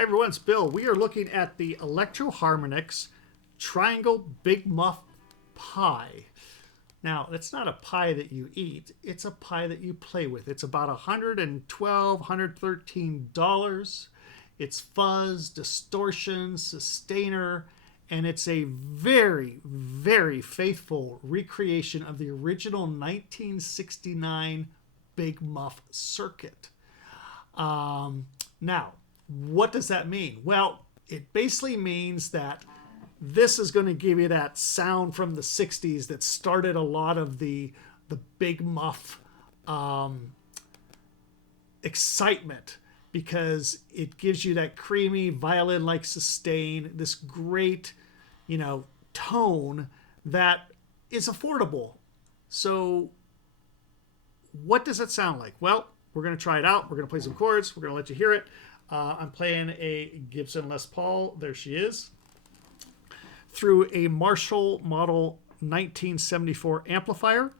Hi everyone, it's Bill. We are looking at the Electro Harmonix Triangle Big Muff Pi. Now, it's not a pie that you eat, it's a pie that you play with. It's about $112, $113. It's fuzz, distortion, sustainer, and it's a very, very faithful recreation of the original 1969 Big Muff circuit. Now, what does that mean? Well, it basically means that this is going to give you that sound from the 60s that started a lot of the Big Muff excitement, because it gives you that creamy violin-like sustain, this great, tone that is affordable. So what does it sound like? Well, we're going to try it out. We're going to play some chords. We're going to let you hear it. I'm playing a Gibson Les Paul. There she is. Through a Marshall model 1974 amplifier.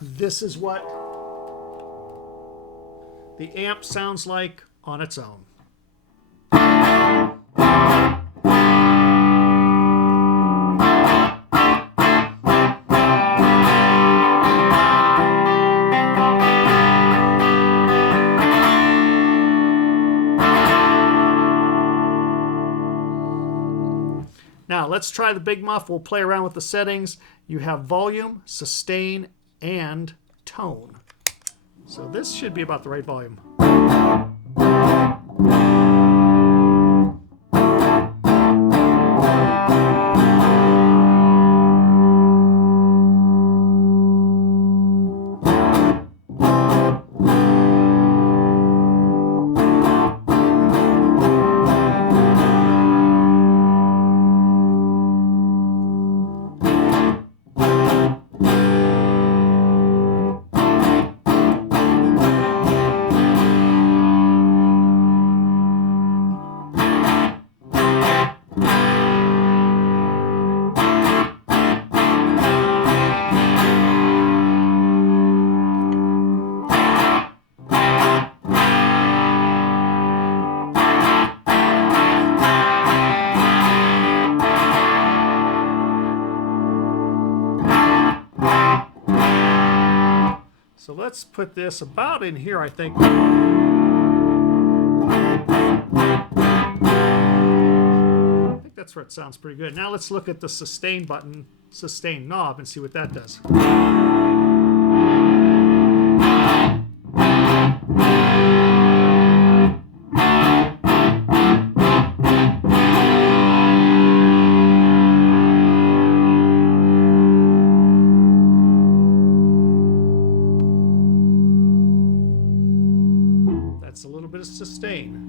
This is what the amp sounds like on its own. Now, let's try the Big Muff. We'll play around with the settings. You have volume, sustain, and tone. So this should be about the right volume. So let's put this about in here, I think. I think that's where it sounds pretty good. Now let's look at the sustain button, sustain knob, and see what that does. That's a little bit of sustain.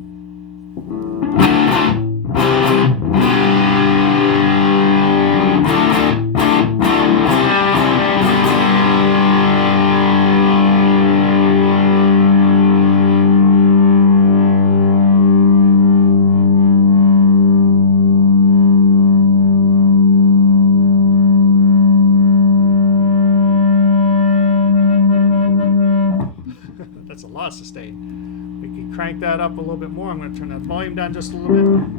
That's a lot of sustain. We can crank that up a little bit more. I'm going to turn that volume down just a little bit.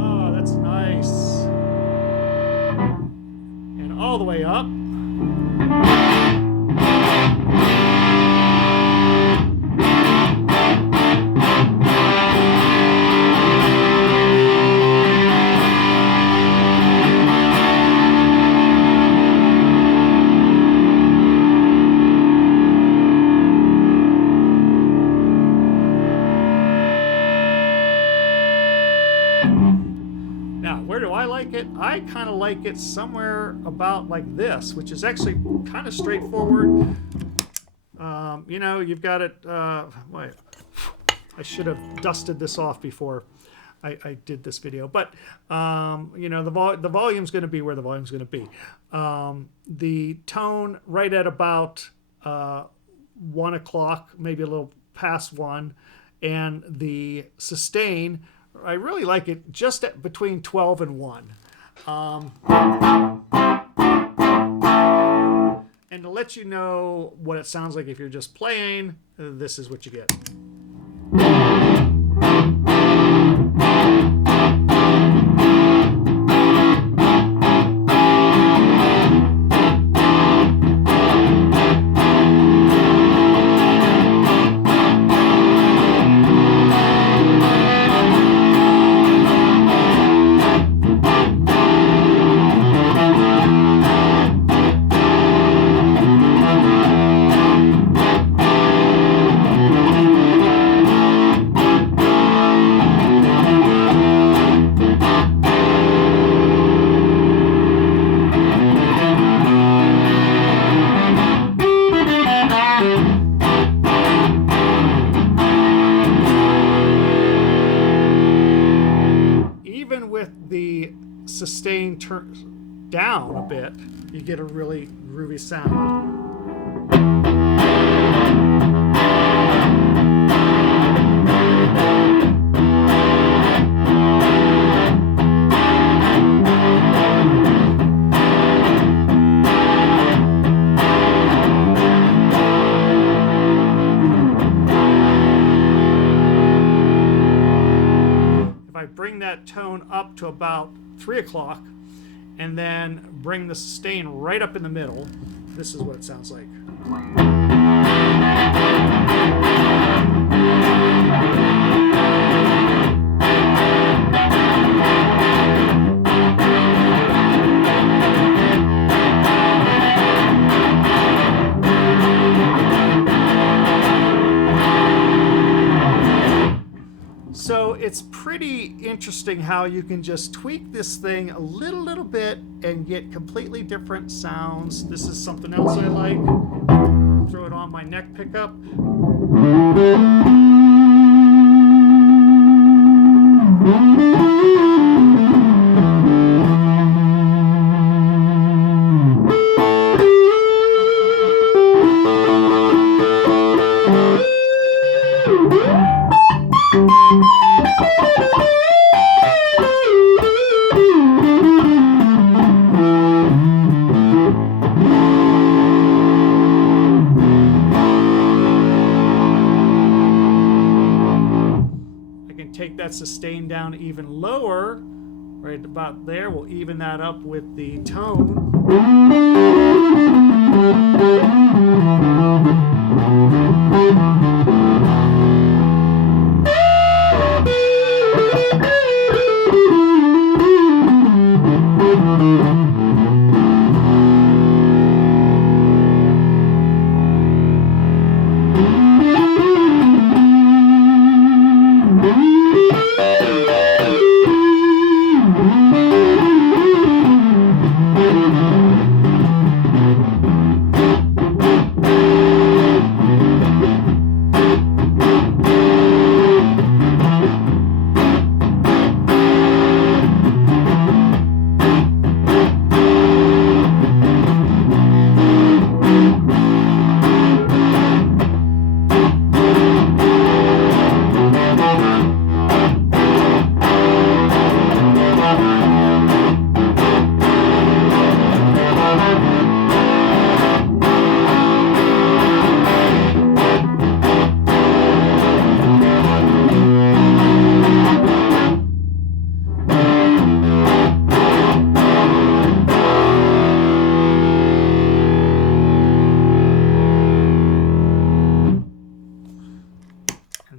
Oh, that's nice. All the way up. Now, where do I like it? I kind of like it somewhere about like this, which is actually kind of straightforward. You've got it. Wait, I should have dusted this off before. I did this video. But you know, the volume's going to be where the volume's going to be. The tone right at about 1 o'clock, maybe a little past 1, and the sustain, I really like it just at between 12 and 1. And to let you know what it sounds like if you're just playing, this is what you get. Sustain turns down a bit, you get a really groovy sound. If I bring that tone up to about 3 o'clock and then bring the sustain right up in the middle, this is what it sounds like. So it's pretty interesting how you can just tweak this thing a little bit and get completely different sounds. This is something else I like. Throw it on my neck pickup. Take that sustain down even lower, right about there. We'll even that up with the tone.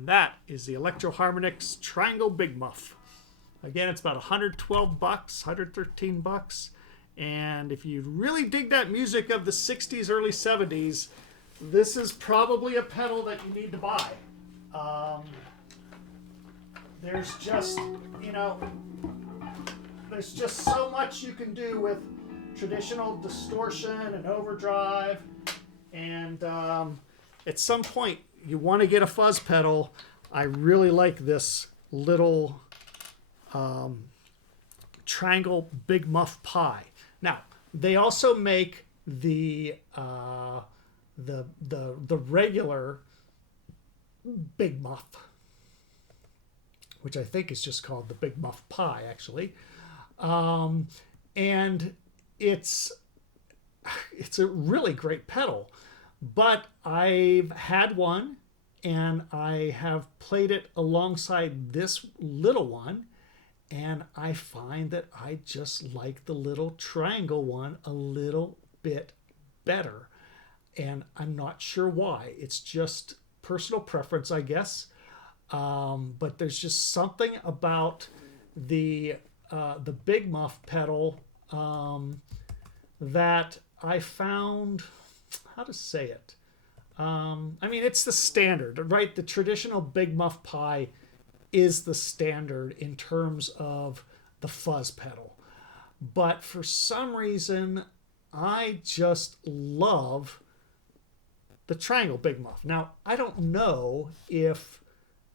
That is the Electro Harmonix Triangle Big Muff. Again, it's about $112, $113. And if you really dig that music of the 60s, early 70s, this is probably a pedal that you need to buy. There's just, you know, there's just so much you can do with traditional distortion and overdrive. And at some point, you want to get a fuzz pedal. I really like this little Triangle Big Muff Pi. Now, they also make the regular Big Muff, which I think is just called the Big Muff Pi, actually. And it's a really great pedal. But I've had one, and I have played it alongside this little one, and I find that I just like the little triangle one a little bit better. And I'm not sure why. It's just personal preference, I guess. But there's just something about the Big Muff pedal that I found, how to say it. I mean, it's the standard, right? The traditional Big Muff Pi is the standard in terms of the fuzz pedal. But for some reason, I just love the Triangle Big Muff. Now, I don't know if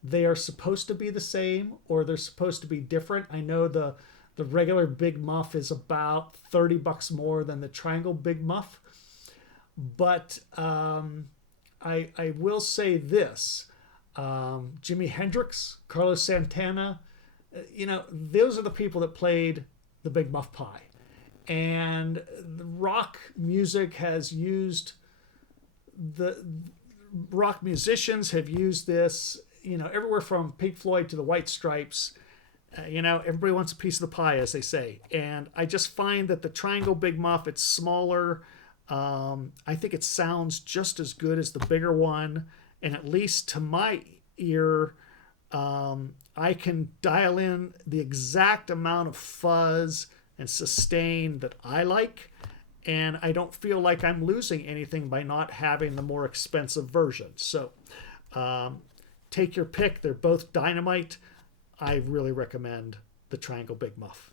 they are supposed to be the same or they're supposed to be different. I know the regular Big Muff is about $30 more than the Triangle Big Muff. But I will say this. Jimi Hendrix, Carlos Santana, those are the people that played the Big Muff Pi. And the rock music has used, the rock musicians have used this, everywhere from Pink Floyd to the White Stripes. Everybody wants a piece of the pie, as they say. And I just find that the Triangle Big Muff, it's smaller. I think it sounds just as good as the bigger one. And at least to my ear, I can dial in the exact amount of fuzz and sustain that I like. And I don't feel like I'm losing anything by not having the more expensive version. So take your pick. They're both dynamite. I really recommend the Triangle Big Muff.